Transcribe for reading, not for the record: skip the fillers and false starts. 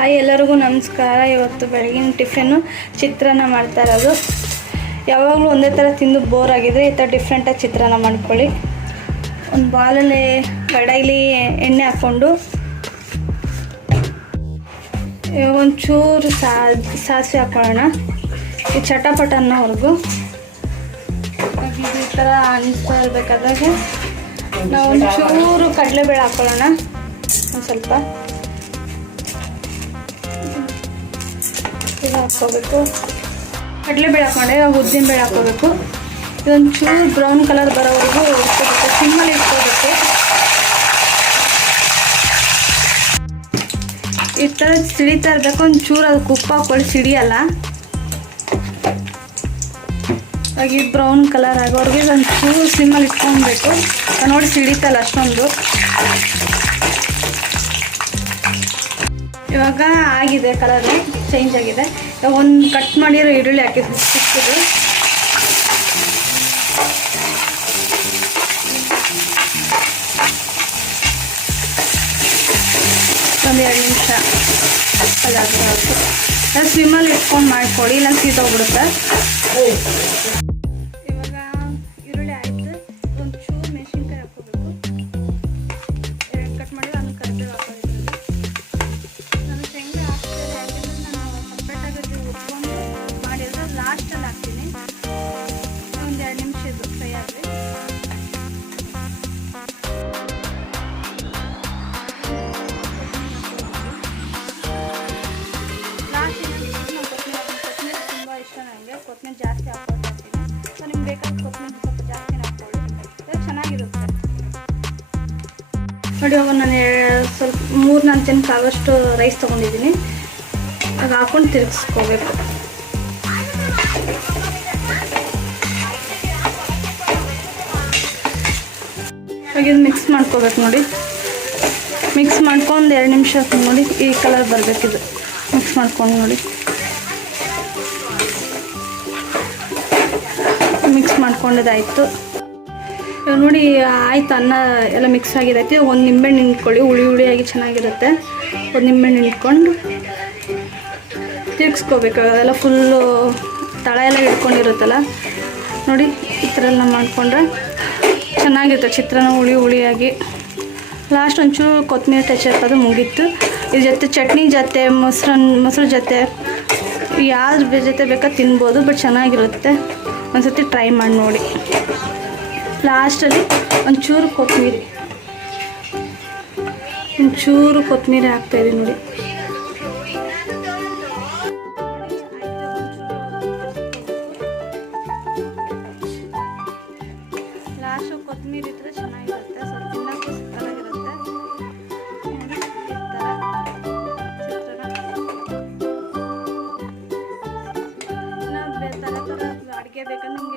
Hi ಎಲ್ಲರಿಗೂ ನಮಸ್ಕಾರ. ಇವತ್ತು ಬೆಳಗಿನ ಟಿಫಿನ್ನು ಚಿತ್ರಾನ್ನ ಮಾಡ್ತಾ ಇರೋದು. ಯಾವಾಗಲೂ ಒಂದೇ ಥರ ತಿಂದು ಬೋರ್ ಆಗಿದ್ರೆ ಈ ಥರ ಡಿಫ್ರೆಂಟಾಗಿ ಚಿತ್ರಾನ್ನ ಮಾಡ್ಕೊಳ್ಳಿ. ಒಂದು ಬಾಲಲ್ಲಿ ಕಡಾಯಿಲಿ ಎಣ್ಣೆ ಹಾಕ್ಕೊಂಡು ಒಂಚೂರು ಸಾಸಿವೆ ಹಾಕ್ಕೊಳ್ಳೋಣ. ಈ ಚಟಪಟ ಅನ್ನೋವರೆಗೂ ಈ ಥರ ಅನಿಸ್ತಾ ಇರಬೇಕಾದಾಗ ನಾವು ಒಂಚೂರು ಕಡಲೆಬೇಳೆ ಹಾಕ್ಕೊಳ್ಳೋಣ. ಒಂದು ಸ್ವಲ್ಪ ಇದು ಹಾಕ್ಕೋಬೇಕು. ಕಡಲೆಬೇಳೆ ಹಾಕ್ಕೊಂಡೆ ಉದ್ದಿನಬೇಳೆ ಹಾಕ್ಕೋಬೇಕು. ಇದೊಂಚೂರು ಬ್ರೌನ್ ಕಲರ್ ಬರೋವರೆಗೂ ಇಟ್ಕೋಬೇಕು. ಸಿಮ್ಮಲ್ಲಿ ಇಟ್ಕೋಬೇಕು. ಈ ಥರ ಸಿಡಿತಾ ಇರಬೇಕು. ಒಂಚೂರು ಅದಕ್ಕೆ ಉಪ್ಪು ಹಾಕ್ಕೊಳ್ಳಿ, ಸಿಡಿಯಲ್ಲ. ಹಾಗೆ ಬ್ರೌನ್ ಕಲರ್ ಆಗೋರಿಗೆ ಒಂಚೂರು ಸಿಮ್ಮಲ್ಲಿ ಇಟ್ಕೊಬೇಕು. ನೋಡಿ ಸಿಡಿತಲ್ಲ ಅಷ್ಟೊಂದು. ಇವಾಗ ಆಗಿದೆ, ಕಲರ್ ಚೇಂಜ್ ಆಗಿದೆ. ಇವಾಗ ಒಂದು ಕಟ್ ಮಾಡಿರೋ ಈರುಳ್ಳಿ ಹಾಕಿದ್ದು ಸಿಕ್ಕಿದ್ದು. ಒಂದು 2 ನಿಮಿಷ ಕಲರ್ ಹಾಕಿ ಸ್ವಿಮ್ಮಲ್ಲಿ ಇಟ್ಕೊಂಡು ಮಾಡಿಕೊಡಿ, ಇಲ್ಲ ಸೀದೋಗ್ಬಿಡುತ್ತೆ. ಇವಾಗ ಈರುಳ್ಳಿ ಆಯಿತು. ಒಂಚೂರು ಮೆಣಸಿನ್ಕಾಯಿ ಹಾಕ್ಕೋಬೇಕು. 2 ಕಟ್ ಮಾಡಿ ಒಂದು ಕರಿಬೇವು ಹಾಕೋಬೇಕು. ನಾನು ಶೇಂಗಾ ಹಾಕ್ತೇನೆ, ಯಾಕೆಂದರೆ ನಾನು ಸಪ್ರೇಟಾಗಿ ಉಟ್ಕೊಂಡು ಮಾಡಿದ್ರೆ ಲಾಸ್ಟಲ್ಲಿ ಹಾಕ್ತೀನಿ. ಒಂದು 2 ನಿಮಿಷ ಇದು ಫ್ರೈ ಆಗಲಿ. ಕೊತ್ತಂಬರಿ ಜಾಸ್ತಿ ಹಾಕ್ಕೊಳ್ತೀನಿ. ಸೊ ನಿಮ್ಗೆ ಬೇಕಾದ ಕೊತ್ತಂಬರಿ ಸ್ವಲ್ಪ ಜಾಸ್ತಿ ಹಾಕ್ಕೊಳ್ಳಿ, ಚೆನ್ನಾಗಿರುತ್ತೆ. ನೋಡಿ, ಇವಾಗ ನಾನು ಸ್ವಲ್ಪ 3-4 ಜನಕ್ಕೆ ಆಗೋಷ್ಟು ರೈಸ್ ತೊಗೊಂಡಿದ್ದೀನಿ. ಅದು ಹಾಕ್ಕೊಂಡು ತಿರುಗಿಸ್ಕೋಬೇಕು. ಹಾಗೆ ಮಿಕ್ಸ್ ಮಾಡ್ಕೋಬೇಕು. ನೋಡಿ, ಮಿಕ್ಸ್ ಮಾಡ್ಕೊಂಡು 2 ನಿಮಿಷ ನೋಡಿ ಈ ಕಲರ್ ಬರಬೇಕಿದು. ಮಿಕ್ಸ್ ಮಾಡ್ಕೊಂಡು ನೋಡಿ, ಮಿಕ್ಸ್ ಮಾಡ್ಕೊಂಡಿದ್ದಾಯಿತು. ಇವಾಗ ನೋಡಿ ಆಯ್ತು, ಅನ್ನ ಎಲ್ಲ ಮಿಕ್ಸ್ ಆಗಿದೈತಿ. ಒಂದು ನಿಂಬೆಹಣ್ಣು ಹಿಂಡ್ಕೊಳ್ಳಿ, ಹುಳಿ ಹುಳಿಯಾಗಿ ಚೆನ್ನಾಗಿರುತ್ತೆ. ಒಂದು ನಿಂಬೆಹಣ್ಣು ಹಿಂಡ್ಕೊಂಡು ತಿರ್ಗಿಸ್ಕೋಬೇಕು. ಎಲ್ಲ ಫುಲ್ಲು ತಳ ಎಲ್ಲ ಹಿಡ್ಕೊಂಡಿರುತ್ತಲ್ಲ. ನೋಡಿ ಈ ಥರ ಎಲ್ಲ ಮಾಡಿಕೊಂಡ್ರೆ ಚೆನ್ನಾಗಿರುತ್ತೆ ಚಿತ್ರಾನ್ನ, ಹುಳಿ ಹುಳಿಯಾಗಿ. ಲಾಸ್ಟ್ ಒಂಚೂರು ಕೊತ್ತಂಬರಿ ಟಚ್ ಹಾಕೋದು ಮುಗೀತು. ಇದ್ರ ಜೊತೆ ಚಟ್ನಿ ಜೊತೆ ಮೊಸರು ಜೊತೆ ಯಾವ್ದು ಜೊತೆ ಬೇಕಾದ್ರೆ ತಿನ್ಬೋದು, ಬಟ್ ಚೆನ್ನಾಗಿರುತ್ತೆ. ಒಂದ್ಸತಿ ಟ್ರೈ ಮಾಡಿ ನೋಡಿ. ಲಾಸ್ಟಲ್ಲಿ ಒಂಚೂರು ಕೊತ್ತಂಬರಿ ಹಾಕ್ತಾಯಿದ್ದೀನಿ ನೋಡಿ. ಲಾಸ್ಟು ಕೊತ್ತಂಬರಿ ಇಟ್ಟರೆ ಚೆನ್ನಾಗಿರುತ್ತೆ. ಸ್ವಲ್ಪ ತಿನ್ನೋಕ್ಕೂ ಸಕ್ಕತ್ತಾಗಿರುತ್ತೆ. ಈ ಥರ ಚಿತ್ರಾನ್ನ ಥರ ಅಡುಗೆ ಬೇಕಂದ್ರೆ